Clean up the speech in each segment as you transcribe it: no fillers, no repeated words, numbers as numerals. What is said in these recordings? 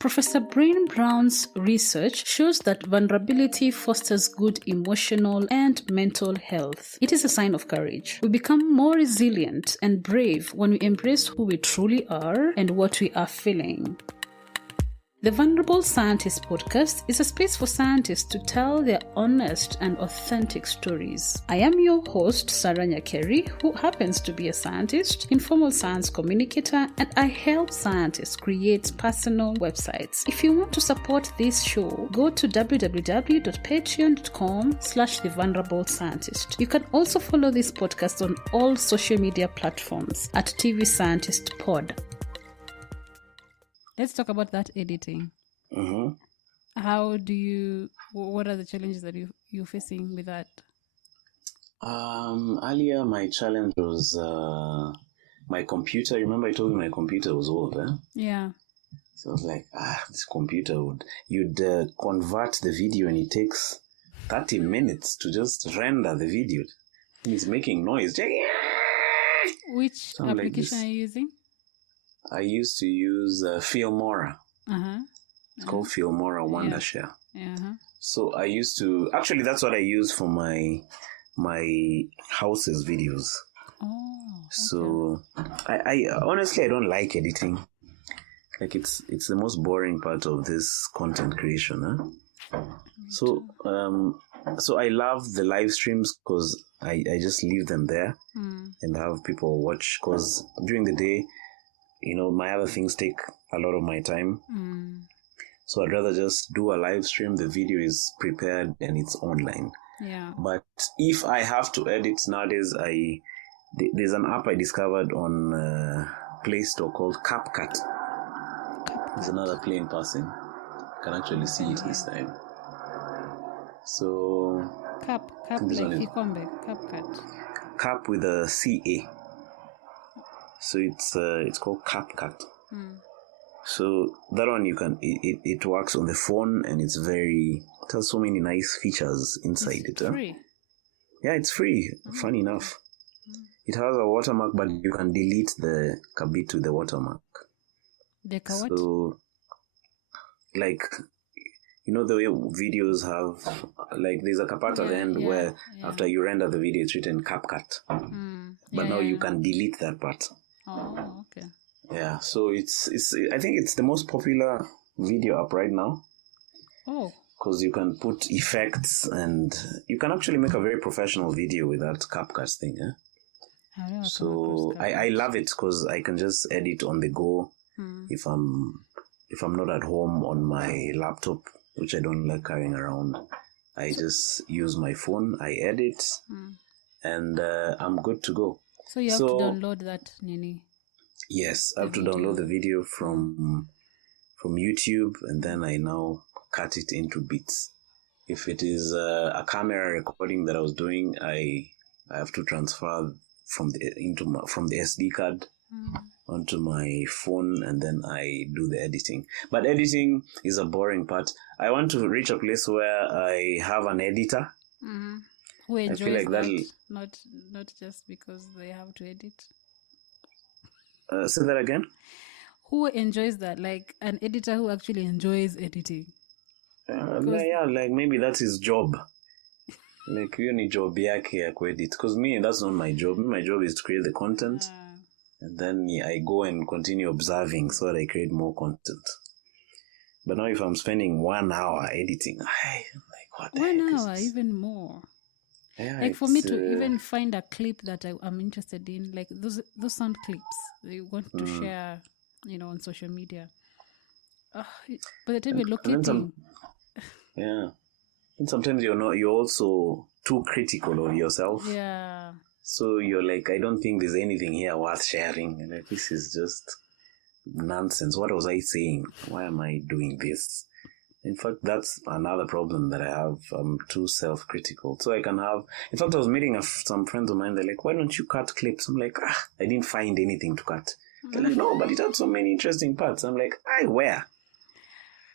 Professor Brain Brown's research shows that vulnerability fosters good emotional and mental health. It is a sign of courage. We become more resilient and brave when we embrace who we truly are and what we are feeling. The Vulnerable Scientist podcast is a space for scientists to tell their honest and authentic stories. I am your host, Sarah Nyakeri, who happens to be a scientist, informal science communicator, and I help scientists create personal websites. If you want to support this show, go to www.patreon.com/thevulnerable-scientist. You can also follow this podcast on all social media platforms at TV Scientist Pod. Let's talk about that editing. Mm-hmm. What are the challenges that you're facing with that? Earlier my challenge was my computer. Remember I told you my computer was old, eh? Yeah. So I was like, this computer you'd convert the video and it takes 30 minutes to just render the video. And it's making noise. Which application are you using? I used to use Filmora. It's called Filmora Wondershare. Uh-huh. So I used to... Actually, that's what I use for my house's videos. Oh, okay. So I honestly, I don't like editing. Like, it's the most boring part of this content creation. Huh? So I love the live streams because I just leave them there and have people watch. Because during the day, my other things take a lot of my time. So I'd rather just do a live stream. The video is prepared and it's online. Yeah. But if I have to edit nowadays, there's an app I discovered on Play Store called CapCut. There's another plane passing. You can actually see it this time. So... Cap like Kikombe, CapCut. Cap with a C-A. So it's called CapCut. So that one it works on the phone and it has so many nice features inside it. Free. Yeah, it's free. Funny enough. It has a watermark, but you can delete the kabit with the watermark. So, like, the way videos have, like, there's a part at the end where after you render the video, it's written CapCut. But now you can delete that part. Oh, okay. Yeah, so it's I think it's the most popular video app right now. Oh. Because you can put effects and you can actually make a very professional video with that CapCut thing. Eh? So I love it because I can just edit on the go if I'm not at home on my laptop, which I don't like carrying around. I just use my phone, I edit, and I'm good to go. So you have to download that, Nini? Yes, I have to download the video from YouTube, and then I now cut it into bits. If it is a camera recording that I was doing, I have to transfer from the SD card onto my phone, and then I do the editing. But editing is a boring part. I want to reach a place where I have an editor. Who enjoys I feel like that? Not just because they have to edit. Say that again. Who enjoys that? Like an editor who actually enjoys editing. Like maybe that's his job. Like you need job yake ya edit. Because me, that's not my job. My job is to create the content, and then I go and continue observing so that I create more content. But now, if I'm spending 1 hour editing, I'm like, what the heck 1 hour, is this? Even more. Yeah, like for me to even find a clip that I'm interested in, like those sound clips you want to share, on social media. By the time you look at it, and sometimes you're also too critical of yourself. Yeah. So you're like, I don't think there's anything here worth sharing. And like, this is just nonsense. What was I saying? Why am I doing this? In fact, that's another problem that I have. I'm too self-critical. So I can have... In fact, I was meeting some friends of mine. They're like, why don't you cut clips? I'm like, I didn't find anything to cut. They're like, no, but it had so many interesting parts. I'm like, where?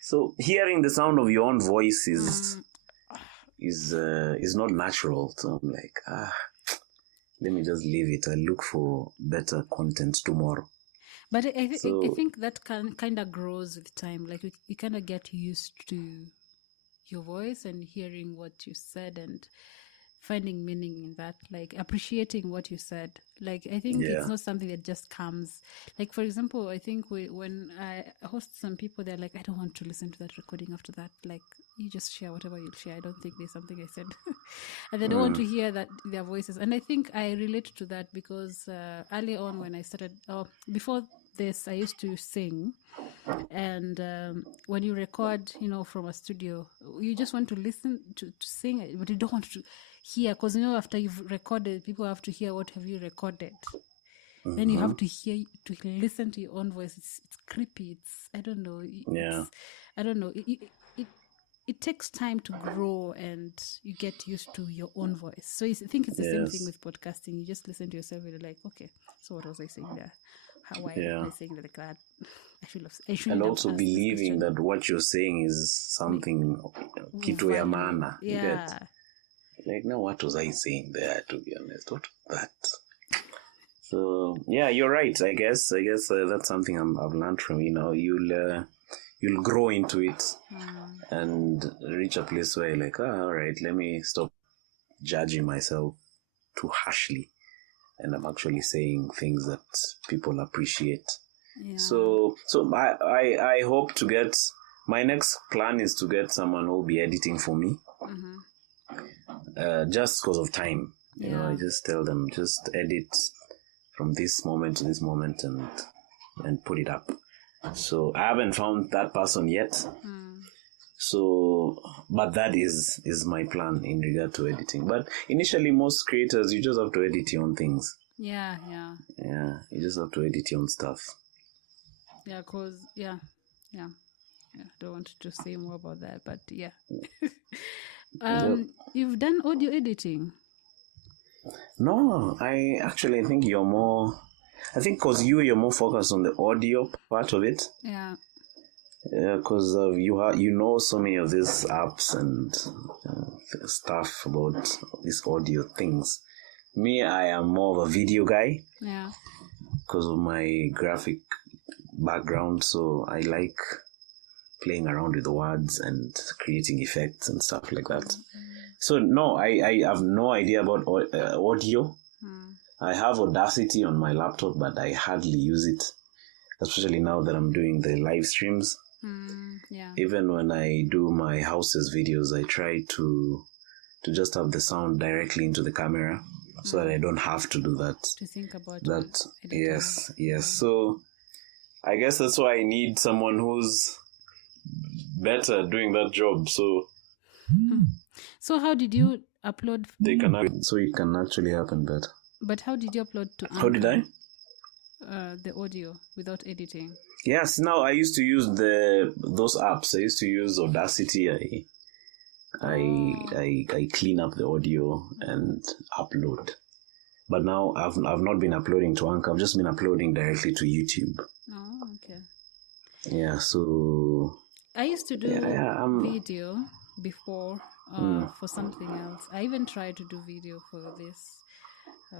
So hearing the sound of your own voice is not natural. So I'm like, let me just leave it. I'll look for better content tomorrow. But I So think that kind of grows with time. Like you kind of get used to your voice and hearing what you said and finding meaning in that, like appreciating what you said. Like I think it's yeah. not something that just comes. Like for example, I think when I host some people, they're like, I don't want to listen to that recording after that. Like you just share whatever you'll share. I don't think there's something I said, and they don't want to hear that their voices. And I think I relate to that because early on when I started, before this, I used to sing. And when you record, from a studio, you just want to listen to sing it, but you don't want to hear, because after you've recorded, people have to hear what have you recorded. Then you have to listen to your own voice. It's creepy. It's I don't know. Yeah. I don't know. It takes time to grow and you get used to your own voice. So I think it's the same thing with podcasting. You just listen to yourself and you're like, okay, so what was I saying there? Why am I saying like that? I should And have also asked this believing question. that what you're saying is something kitu ya maana. You Yeah. get? Like, now what was I saying there, to be honest? What was that? So yeah, you're right. I guess that's something I've learned from you'll grow into it and reach a place where you're like, all right, let me stop judging myself too harshly, and I'm actually saying things that people appreciate. Yeah. So I hope to get, my next plan is to get someone who will be editing for me. Just because of time. I just tell them, just edit from this moment to this moment and put it up. So I haven't found that person yet. So, but that is my plan in regard to editing. But initially, most creators, you just have to edit your own things. Yeah. Yeah, you just have to edit your own stuff. Yeah, because, yeah. I don't want to say more about that, but yeah. You've done audio editing? No, I think you're more, I think because you're more focused on the audio part of it. Yeah. Because you know so many of these apps and stuff about these audio things. Me, I am more of a video guy. Yeah. Because of my graphic background, so I like playing around with the words and creating effects and stuff like that. So no, I have no idea about audio. I have Audacity on my laptop, but I hardly use it, especially now that I'm doing the live streams. Yeah. Even when I do my houses videos, I try to just have the sound directly into the camera so that I don't have to do that. To think about that. editing. Yes. So I guess that's why I need someone who's better doing that job. So how did you upload? So it can actually happen better. But how did you upload to Anchor? How did I? The audio without editing. Yes. Now I used to use those apps. I used to use Audacity. I clean up the audio and upload. But now I've not been uploading to Anchor. I've just been uploading directly to YouTube. Oh, okay. Yeah. So I used to do video before for something else. I even tried to do video for this. I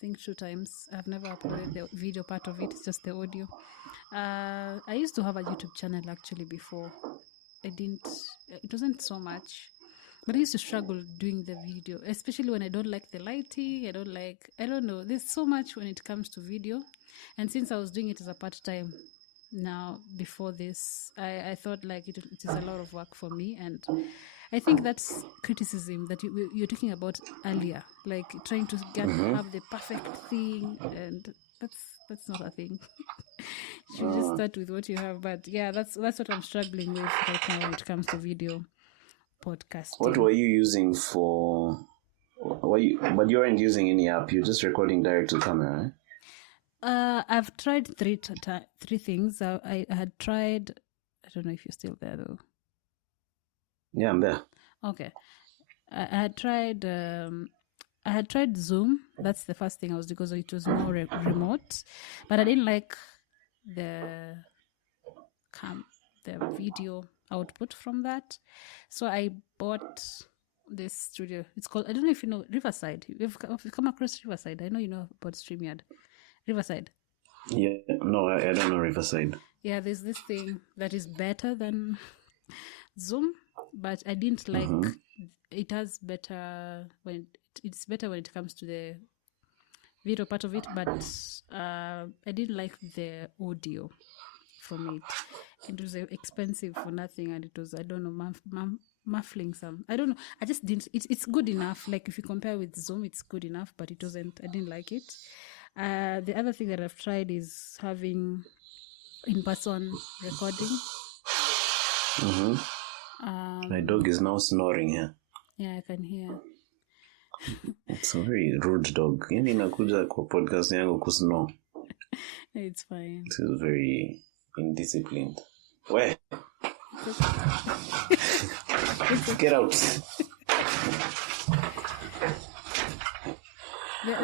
think 2 times. I've never uploaded the video part of it. It's just the audio. I used to have a YouTube channel actually before. It wasn't so much, but I used to struggle doing the video, especially when I don't like the lighting. I don't know. There's so much when it comes to video. And since I was doing it as a part-time, now before this, I thought like it is a lot of work for me. And I think that's criticism that you're talking about earlier, like trying to have the perfect thing, and that's not a thing. You should just start with what you have. But yeah, that's what I'm struggling with right now when it comes to video podcasting. What were you using for? But you weren't using any app. You're just recording direct to camera, right? I've tried three things. I had tried. I don't know if you're still there though. Yeah, I'm there. Okay. I had tried Zoom. That's the first thing I was doing because it was more remote, but I didn't like the video output from that. So I bought this studio. It's called, I don't know if you know, Riverside. If you've come across Riverside, I know you know about StreamYard. Riverside. Yeah, no, I don't know Riverside. Yeah, there's this thing that is better than Zoom, but I didn't like it. Has better it's better when it comes to the video part of it, but I didn't like the audio from it. It was expensive for nothing, and it was, I don't know, muffling some. I don't know. I just didn't. It's good enough. Like if you compare with Zoom, it's good enough, but it wasn't. I didn't like it. The other thing that I've tried is having in-person recording. My dog is now snoring here. Yeah, I can hear. It's a very rude dog. Yani inakuja kwa podcast yangu kusnore. It's fine. It is very indisciplined. Where? Get out.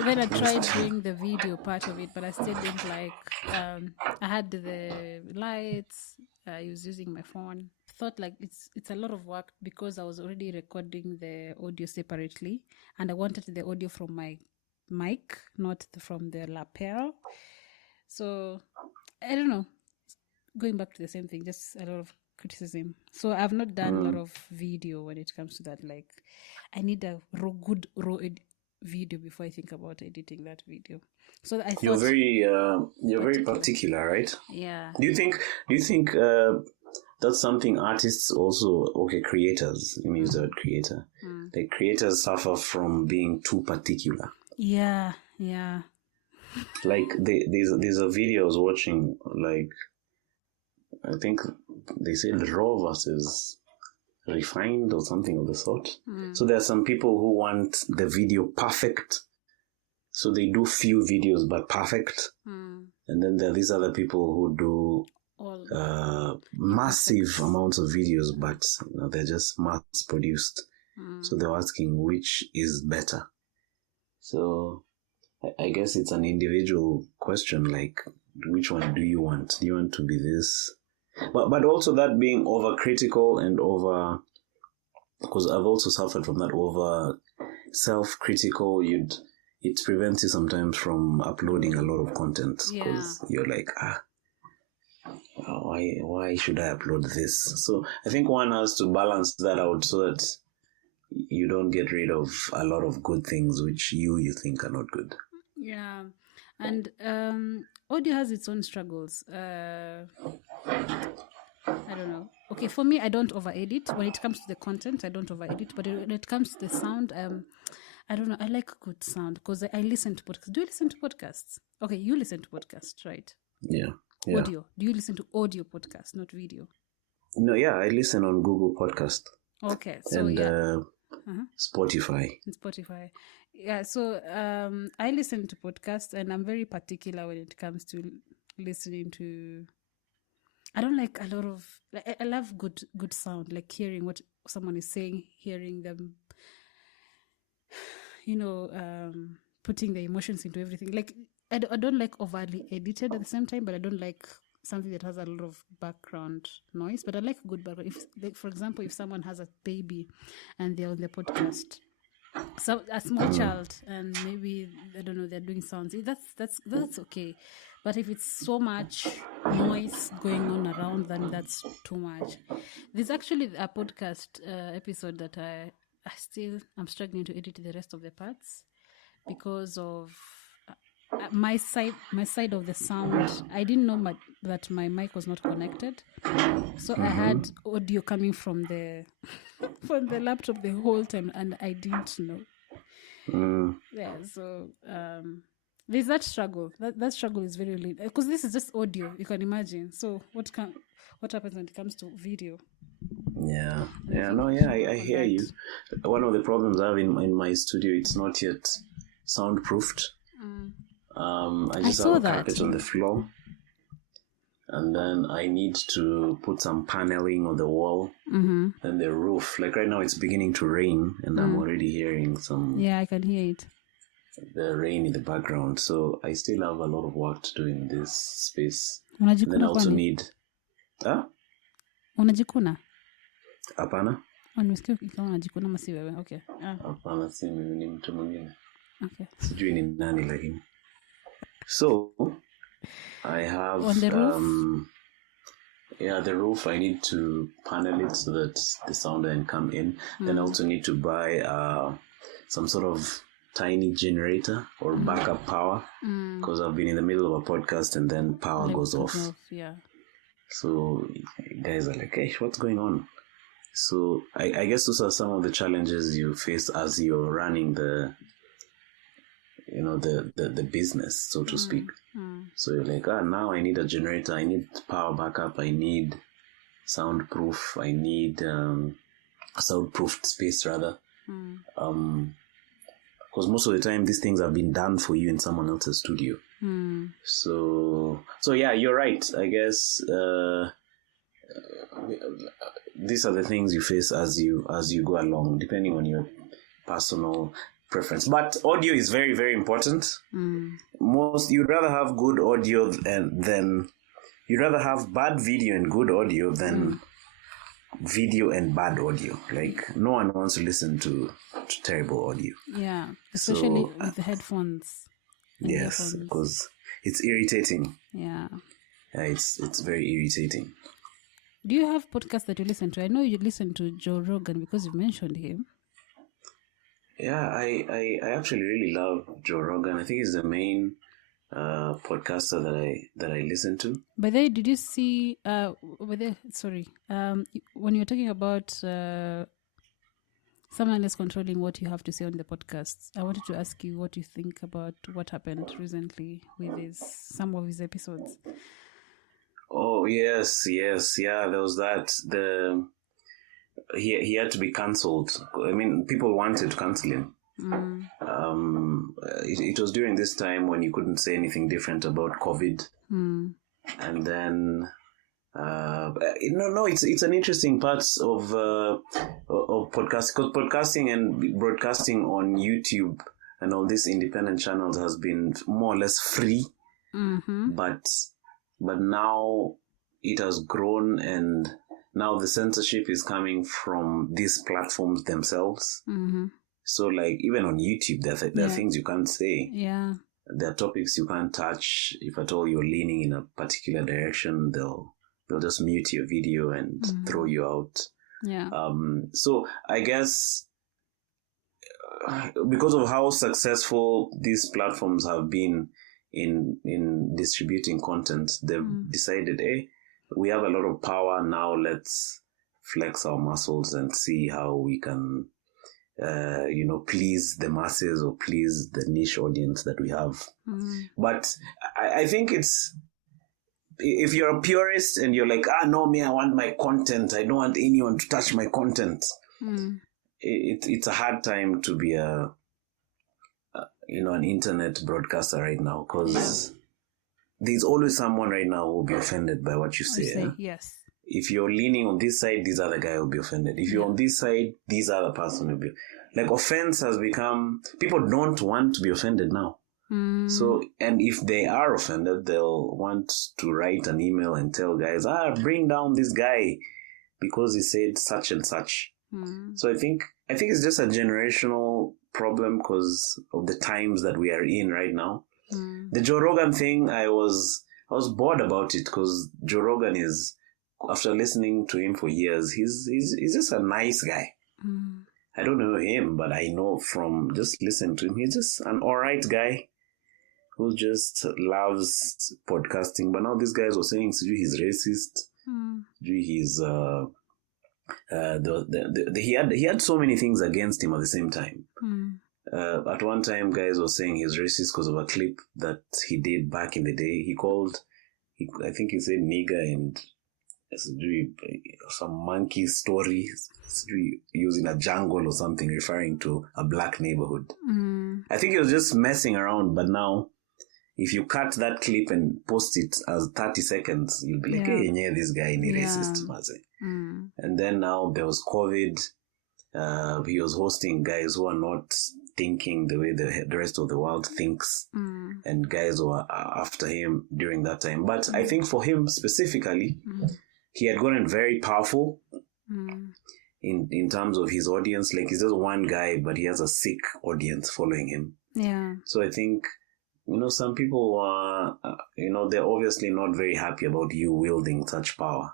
Then I tried doing the video part of it, but I still didn't like. I had the lights. I was using my phone. Thought like it's a lot of work because I was already recording the audio separately, and I wanted the audio from my mic, not from the lapel. So I don't know. Going back to the same thing, just a lot of criticism. So I've not done a lot of video when it comes to that. Like, I need a good raw video before I think about editing that video. So I thought you're very particular, right? Yeah. Do you think that's something artists also, creators, let me use the word creator. Like creators suffer from being too particular. Yeah. Like there's a video I was watching, like I think they said raw versus refined or something of the sort. So there are some people who want the video perfect, so they do few videos but perfect. And then there are these other people who do massive amounts of videos, but they're just mass produced. So they're asking which is better. So I guess it's an individual question, like which one do you want? Do you want to be this? But also that being overcritical and over, because I've also suffered from that over self-critical, it prevents you sometimes from uploading a lot of content because you're like, why should I upload this? So I think one has to balance that out so that you don't get rid of a lot of good things which you think are not good. Yeah, and audio has its own struggles. I don't know. Okay, for me, I don't over-edit. When it comes to the content, I don't over-edit. But when it comes to the sound, I don't know. I like good sound because I listen to podcasts. Do you listen to podcasts? Okay, you listen to podcasts, right? Yeah. Audio. Do you listen to audio podcasts, not video? No, yeah, I listen on Google Podcast. Okay, so and Spotify. Yeah, so I listen to podcasts, and I'm very particular when it comes to listening to. I don't like a lot of. I love good sound, like hearing what someone is saying, hearing them. Putting the emotions into everything. Like I don't like overly edited at the same time, but I don't like something that has a lot of background noise. But I like good background. If, like, for example, if someone has a baby and they're on the podcast, so a small child, and maybe I don't know, they're doing sounds. That's okay. But if it's so much noise going on around, then that's too much. There's actually a podcast episode that I'm struggling to edit the rest of the parts because of my side of the sound. I didn't know that my mic was not connected, so I had audio coming from the laptop the whole time, and I didn't know. Yeah, so there's that struggle. That struggle is very real because this is just audio. You can imagine. So what happens when it comes to video? Yeah. I hear you. One of the problems I have in my studio, it's not yet soundproofed. I just have a carpet on the floor, and then I need to put some paneling on the wall and the roof. Like right now, it's beginning to rain, and I'm already hearing some. Yeah, I can hear it. The rain in the background, so I still have a lot of work to do in this space. Unajikuna then I also need. Unajikuna? Hapana. Nimesikia kama unajikuna ama si wewe. Okay. Hapana, si mimi, ni mtu mwingine. Okay. Sijui ni nani lakini. So I have On the roof? The roof. I need to panel it so that the sound can come in. Then I also need to buy some sort of tiny generator or backup power, because I've been in the middle of a podcast and then power goes off. Yeah. So guys are like, hey, what's going on? So I guess those are some of the challenges you face as you're running the business, so to speak. So you're like, now I need a generator, I need power backup, I need soundproof, I need soundproofed space rather. Because most of the time these things have been done for you in someone else's studio. So yeah, you're right. I guess these are the things you face as you go along, depending on your personal preference. But audio is very, very important. You'd rather have good audio than you'd rather have bad video and good audio than video and bad audio. Like, no one wants to listen to terrible audio. Yeah, especially with the headphones. Yes, because it's irritating. Yeah, it's very irritating. Do you have podcasts that you listen to? I know you listen to Joe Rogan because you mentioned him. Yeah, I actually really love Joe Rogan. I think he's the main podcaster that I listen to. By the way, did you see? When you're talking about someone else controlling what you have to say on the podcasts, I wanted to ask you what you think about what happened recently with some of his episodes. Oh yes, yeah. There was that. He had to be cancelled. I mean, people wanted to cancel him. It was during this time when you couldn't say anything different about COVID, and then it's an interesting part of podcasting, because podcasting and broadcasting on YouTube and all these independent channels has been more or less free, but now it has grown, and now the censorship is coming from these platforms themselves. So, like, even on YouTube, there are things you can't say. Yeah. There are topics you can't touch. If at all you're leaning in a particular direction, they'll just mute your video and throw you out. Yeah. So I guess because of how successful these platforms have been in distributing content, they've decided, hey, we have a lot of power now. Let's flex our muscles and see how we can, please the masses or please the niche audience that we have. But I think if you're a purist and you're like, no, me, I want my content, I don't want anyone to touch my content. It's a hard time to be an internet broadcaster right now, because there's always someone right now who will be offended by what you say. Yes. If you're leaning on this side, this other guy will be offended. If you're on this side, this other person will be. Like, offense has become, people don't want to be offended now. So, and if they are offended, they'll want to write an email and tell guys, bring down this guy because he said such and such. So I think it's just a generational problem because of the times that we are in right now. The Joe Rogan thing, I was bored about it, because Joe Rogan is, after listening to him for years, he's just a nice guy. I don't know him, but I know from just listening to him, he's just an alright guy who just loves podcasting. But now these guys were saying he's racist. He's he had so many things against him at the same time. At one time, guys were saying he's racist because of a clip that he did back in the day. I think he said nigger and some monkey story used in a jungle or something, referring to a black neighborhood. I think he was just messing around, but now if you cut that clip and post it as 30 seconds, you'll be like, hey, yeah, this guy is racist. And then now there was COVID. He was hosting guys who are not thinking the way the rest of the world thinks, and guys were after him during that time. But I think for him specifically, he had gotten very powerful in terms of his audience. Like, he's just one guy, but he has a sick audience following him. Yeah. So I think some people are, they're obviously not very happy about you wielding such power.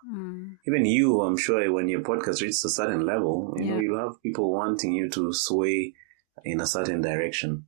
Even you, I'm sure when your podcast reaches a certain level, you'll have people wanting you to sway in a certain direction.